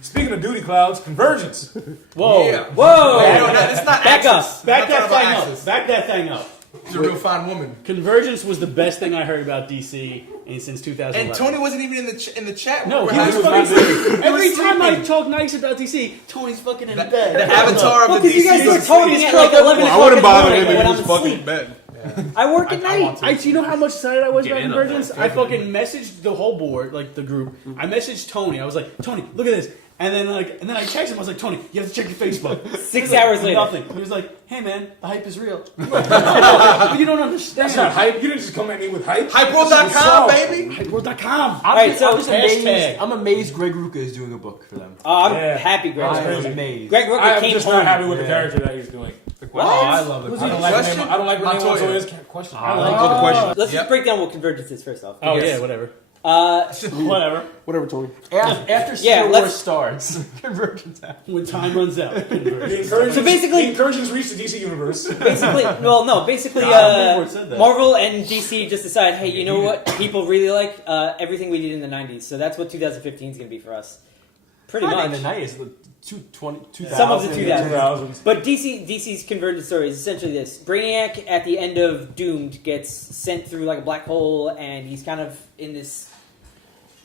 Speaking of duty clouds, Convergence. Whoa. Yeah. Whoa. No, it's not Back Axis. up. Back I'm that talking about thing up. Axis. Back that thing up. She's a real fine woman. Convergence was the best thing I heard about DC since 2011. And Tony wasn't even in the chat. No, he We're was having- fucking every was time I sleeping. talk nice about DC, Tony's fucking in bed. The avatar of Well, the because you guys DC. were talking at like 11 Well, I o'clock in wouldn't the bother morning him if when he I'm was fucking in asleep. bed. I work at I want night. to. Do you know how much excited I was Get about in on Convergence? that. I fucking messaged the whole board, like the group. I messaged Tony. I was like, Tony, look at this. And then I texted him. I was like, Tony, you have to check your Facebook. 6 hours later. Nothing. He was like, hey man, the hype is real. But you don't understand. That's not hype. You didn't just come at me with hype. Hypeworld.com, baby. Hypeworld.com. Alright, so I'm amazed Greg Rucka is doing a book for them. I'm Yeah. happy Greg. I am crazy. amazed. Greg Rooker I'm came just home. not happy with the Yeah. character that he's doing. Oh, I love it. I don't like Question? I don't like Renee Montoya. Montoya's question. I like Call the question. Let's Yep. just break down what Convergence is first off. Oh Yes. yeah, whatever. Whatever. Whatever, Tony. After Yeah, Civil War let's- starts, Convergence happens. When time runs out. Convergence. So basically- the incursions reached the DC universe. Basically, basically, I remember it said that. Marvel and DC just decided, hey, you know what? People really like everything we did in the 90s, so that's what 2015 is going to be for us. Pretty Not much. in the 90s, the 2000. Some of the 2000s. 2000s. But DC's Convergence story is essentially this. Brainiac, at the end of Doomed, gets sent through like a black hole, and he's kind of in this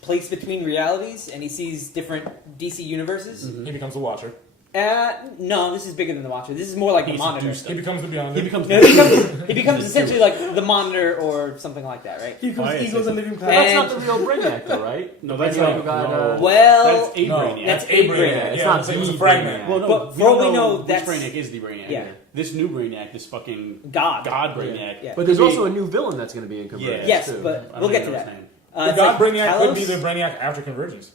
place between realities, and he sees different DC universes. He becomes a Watcher. No, this is bigger than the Watcher. This is more like the He's Monitor. seduced. He becomes the Beyond. He becomes. No, he becomes essentially like the Monitor or something like that, right? He becomes Oh, yeah, Eagles so- and Living That's Planet. not the real Brainiac, though, right? No, that's Brainiac not- got, no. Well, That's a No, Brainiac. that's a a Brainiac. Brainiac. It's Yeah, not it's a the fragment. Brainiac. Well, no, But we for all we don't know, which that's- Brainiac is the Brainiac. Yeah. This new Brainiac, this fucking God. Brainiac. Yeah. But there's also a new villain that's going to be in Convergence, Yes, too. but I don't we'll get even to know that. his name. The It's God like Brainiac could be Talos? the Brainiac after Convergence.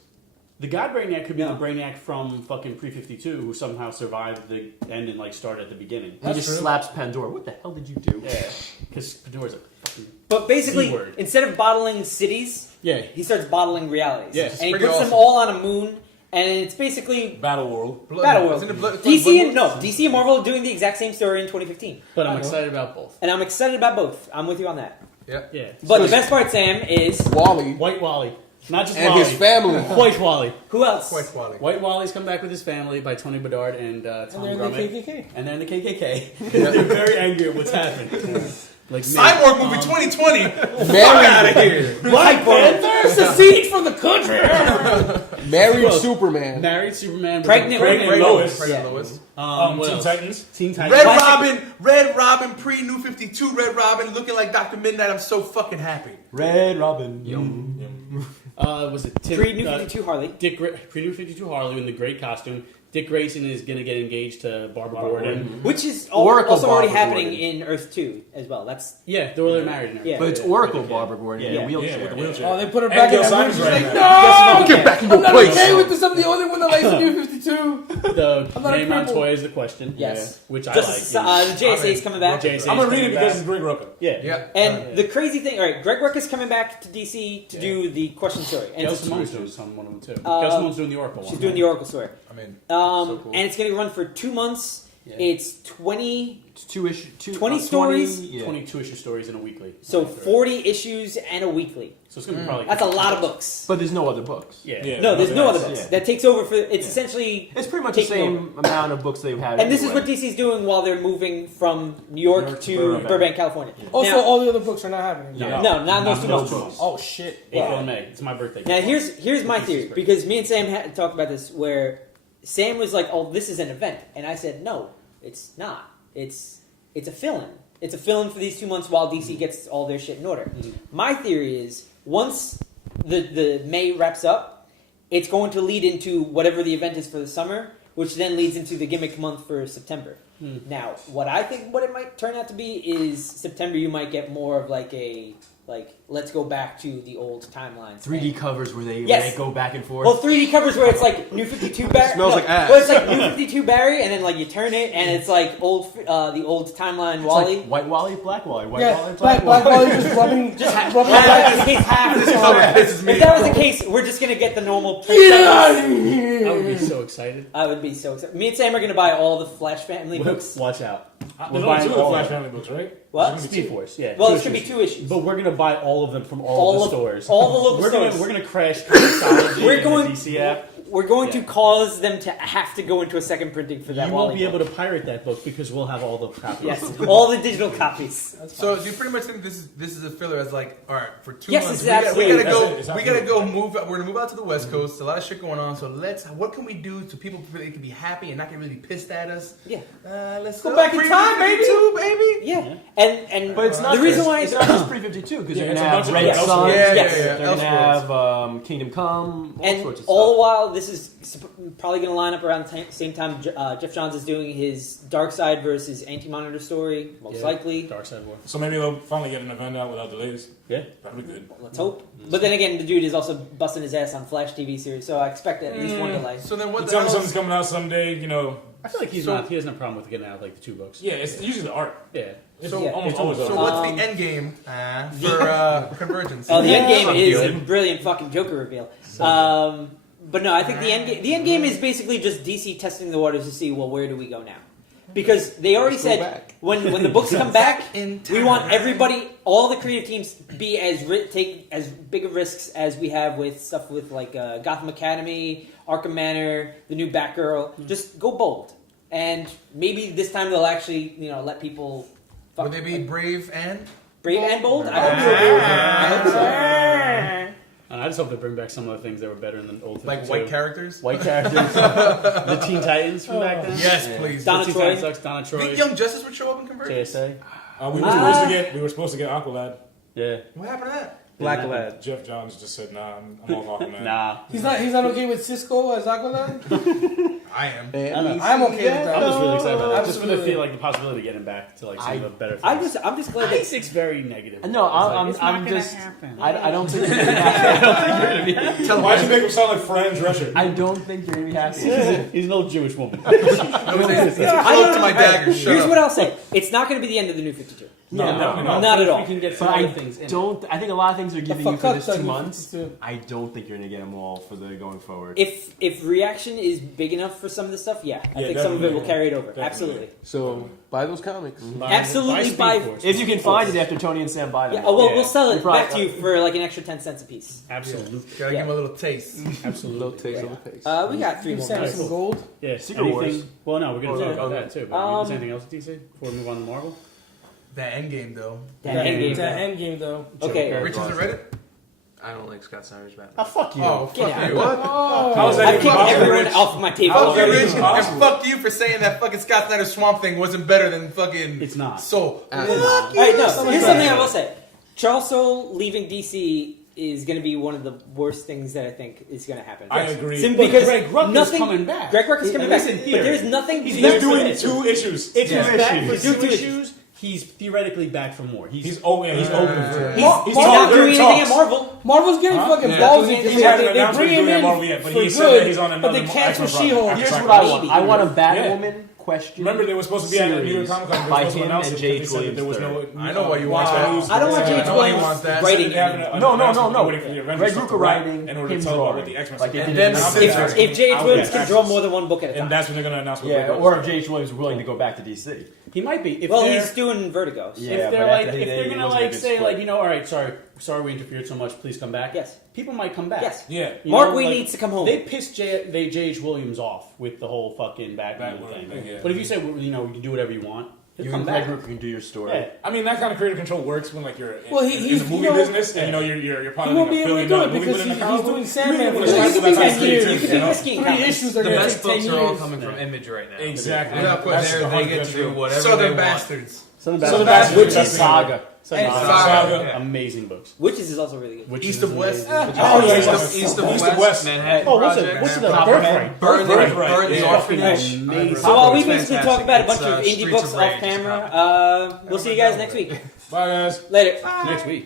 The God Brainiac could be No. the Brainiac from fucking Pre-52 who somehow survived the end and like started at the beginning. He That's just true. slaps Pandora. What the hell did you do? Yeah, because Pandora's a fucking But basically, C-word. instead of bottling cities, yeah. he starts bottling realities. Yeah, and he pretty puts them awesome. all on a moon, and it's basically Battle World. Battleworld. Isn't it Blood- DC and Blood- DC and Marvel are doing the exact same story in 2015, But I'm excited about both. and I'm excited about both. I'm with you on that. Yeah. Yeah, But the best part, Sam, is Wally White Wally, not just and Wally. his family. White Wally. who else? Quite quality. White Wally's come back with his family by Tony Bedard and Tom And they're in the Grummett. KKK. And they're in the KKK. They're very angry at what's happening. Like Cyborg movie 2020. Married, Out of here. Black Panther secede from the country. married Superman. Married Superman, Pregnant Pregnant women. Lois. Pregnant Lois. what Teen else? Titans. Teen Titans. Red Robin, pre-New 52 Red Robin, looking like Dr. Midnight. I'm so fucking happy. Red Robin. Was it Tim, Pre-New 52 Harley. Pre-New 52 Harley in the great costume. Dick Grayson is going to get engaged to Barbara Gordon. Which is Oracle also already Barbara happening Gordon. in Earth 2 as well. That's Yeah, they're married and everything. Yeah. But it's Oracle Barbara Gordon in Yeah. a wheelchair. with the wheelchair. Oh, they put her And back in Gil the Simon's movie. right She's like, now. no! Get back in your I'm not place. okay with this. I'm the only one that likes New 52. The I'm not a name cripple. Montoya is the question. Yes. Which I just like. the JSA is coming back. JSA I'm gonna read it coming because back. it's Greg Rucka. Yeah. Yeah. And the crazy thing, all right, Greg Rucka's coming back to DC to do the question story. And Gail it's- Simone's doing some one of them too. Gail Simone's doing the Oracle one. she's doing the Oracle story. I mean, So cool. And it's going to run for 2 months. Yeah. It's 20, It's 20 stories? yeah. 22 issue stories in a weekly. so 40 issues and a weekly. So it's going to be probably. That's a lot of books. But there's no other books. Yeah. Yeah. No, there's no other Yeah. books. That takes over for. It's Yeah. essentially. It's pretty much the Taking same amount of books they've had. And this is anyway. what DC's doing while they're moving from New York to Burbank. Burbank, California. Also, Now- all the other books are not happening. Yeah. no, not in those 2 No months. books. Oh, shit. April and May. It's my birthday. Now here's my Jesus theory Christ. because me and Sam had talked about this where Sam was like, "Oh, this is an event," and I said, "No, it's not. It's a fill-in. It's a fill-in for these 2 months while DC gets all their shit in order." My theory is once the May wraps up, it's going to lead into whatever the event is for the summer, which then leads into the gimmick month for September. Now, what I think what it might turn out to be is September. You might get more of like let's go back to the old timelines. 3D covers where they go back and forth. Well, 3D covers where it's like New 52 Barry. Smells like ass. Where it's like New 52 Barry, and then like you turn it, and it's like the old timeline It's Wally. like White Wally, Black Wally, White Yeah, Wally, Black Wally just rubbing. If that was the case, we're just gonna get the normal. I would be so excited. I would be so excited. Me and Sam are gonna buy all the Flash Family books. Watch out. There's We're only buying two of the all Flash of them. Family books, right? What? Speed Force, yeah. Well, two it should be issues. 2 issues. But we're gonna buy all of them from all the stores. All the local we're stores. Gonna crash Comixology We're and going- the DC app. we're going to Yeah. cause them to have to go into a second printing for that. You won't Wally be able book. to pirate that book because we'll have all the copies. Yes, all the digital copies. So do you pretty much think this is a filler as like, all right, for 2 Yes, months it's absolutely- we gotta go It's we gotta absolutely- go move. We're gonna move out to the West Coast. A lot of shit going on. So what can we do so people really can be happy and not get really pissed at us? Yeah, Let's Go back in time, baby. baby. yeah, and But it's not. the reason just, why it's it's not just pre-52 because Yeah, you're it's gonna a have bunch of Red other Sun. Yeah, Yes. yeah. They're gonna have Kingdom Come. All sorts of all the stuff. while this is probably going to line up around the same time Jeff Johns is doing his Dark Side versus Anti-Monitor story, most Yeah. likely. Dark Side War. So maybe they'll finally get an event out without delays. Yeah. That'd be good. Let's hope. But then again, the dude is also busting his ass on Flash TV series, so I expect at least one delay. So then what You the tell me hell? something's coming out someday, you know. I feel like he doesn't have a problem with getting out like the 2 books. Yeah, it's usually the art. Yeah. It's So- almost it's always So the art. what's Um, the end game for Convergence? Oh, the end game fuck is you. a brilliant fucking Joker reveal. But no, I think the end game is basically just DC testing the waters to see, well, where do we go now? Because they already Let's go said back. when the books come back, in we want everybody, all the creative teams, be take as big of risks as we have with stuff with like Gotham Academy, Arkham Manor, the new Batgirl. Just go bold, and maybe this time they'll actually let people. Would they be brave and? brave and bold? I hope so. I hope so. I just hope they bring back some of the things that were better in the old Like 52. white characters? White characters. The Teen Titans from back then. Yes, Yeah. please. Donna Teen Troy. Titans sucks. Donna Do you Troy. think Young Justice would show up in Convergence? JSA. We were supposed to get Aqualad. Yeah. What happened to that? Black Lad. Jeff Johns just said, "Nah, I'm all Aquaman." Nah. He's not okay with Cisco as Aqualad? I am. I'm okay with that. I'm just really excited about that. Just for the Absolutely. feel like the possibility of getting back to like some of the better things. I'm just glad that Isaac's very negative. No, I'm just. I don't think you're gonna be happy. Why'd you make him sound like Fran Drescher? I don't think you're gonna be happy. He's an old Jewish woman. It's close to my dagger. Shut Here's up. what I'll say: it's not going to be the end of the New 52. No. Not at all. We can get some But other I things in. don't. I think a lot of things are giving you fuck for up this that 2 New months. 52. I don't think you're gonna get them all for the going forward. If reaction is big enough for some of the stuff, I Yeah, think some of it will definitely. carry it over. Definitely. Absolutely. So buy those comics. Absolutely Speed buy- Force. If you can find it after Tony and Sam buy them. Yeah. Oh, we'll sell You it probably- back to you for like an extra 10 cents a piece. Absolutely. Gotta give him a little taste. Little Absolutely. taste of the pace. We got 3 Give more Sam minutes. some gold. Yeah. Secret Wars. Anything? Well, no, we're going to talk about okay. that too. But is there anything else at DC before we move on to Marvel? That end game though. That Endgame. That end game though. Okay. Joker. Rich hasn't read it? I don't like Scott Snyder's Batman. Oh, fuck you. Oh, Get fuck out. you. How is that I've even kicked possible? everyone off my table Fuck you, already. Rich, and fuck you for saying that fucking Scott Snyder Swamp Thing wasn't better than fucking It's not. Soul. All right, no. Here's something I will say: Charles Soule leaving DC is going to be one of the worst things that I think is going to happen. I agree. Simply because Greg Rucka's nothing. coming back. Greg Rucka's coming At back, least in but theory. there's nothing. He's He's doing 2 issues. If he's back for He's doing 2 two issues, he's theoretically back for more. He's open for it. He's not doing anything at Marvel. Marvel's getting fucking Yeah. ballsy He because hasn't they announced bring he's him doing in that Marvel yet, but for he said that good, he's on but they another cancel X-Men She-Hulk. project. Here's what I want. Maybe. I want a Batwoman question. Remember, they were supposed to be at the New York Comic Con. by him and J.H. Williams There was no. III. I know why you want that. I don't want I J.H. know why you Williams want that. writing. No. Waiting for the Avengers Greg stuff Rucka to wrap writing, in order him to tell about drawing. what the X-Men Like, stuff they is. did And I'm Civil thinking- War. If J.H. Williams can Access. draw more than one book at a time, And that's when they're going to announce what Yeah, Greg or Rucka if J.H. Williams was willing to go back to DC. He might be. If well, they're- he's doing Vertigo. so- Yeah, if they're but like, after if he they're did, gonna it wasn't a like good say split. like all right, sorry we interfered so much, please come back. Yes. People might come back. Yes. Yeah. You Mark know, Waid like, needs to come home. They pissed J.H. Williams off with the whole fucking Batman Batwoman thing. thing, yeah. But if you say we can do whatever you want, he'll You come and Greg back. Rucka can do your story. Yeah. I mean, that kind of creative control works when like you're in, Well, in he's- the movie you know, business and you're probably He won't be a able to do billion-dollar it movie because within the he's comic doing book. Sandman for You the can last do 10 that years. You can do Risky 3 Comics. issues are The going to best take 10 books are all years. coming from Image right now. Exactly. Without That's question, the They hard get best to do thing. whatever they Southern want. Bastards. Southern Southern Bastards, Bastards, Witches, Saga. And Saga. Amazing books. Witches is also really good. Witches East is of West. amazing. Oh, yeah, East of West, Manhattan Oh, what's Project, it? What's the Copperhead, Birthright? Burn the Yeah. Orphanage. Amazing. So while we It's basically fantastic. talk about a It's, bunch of indie Streets books of off Rage. camera, we'll see you guys next week. Bye, guys. Later. Next week.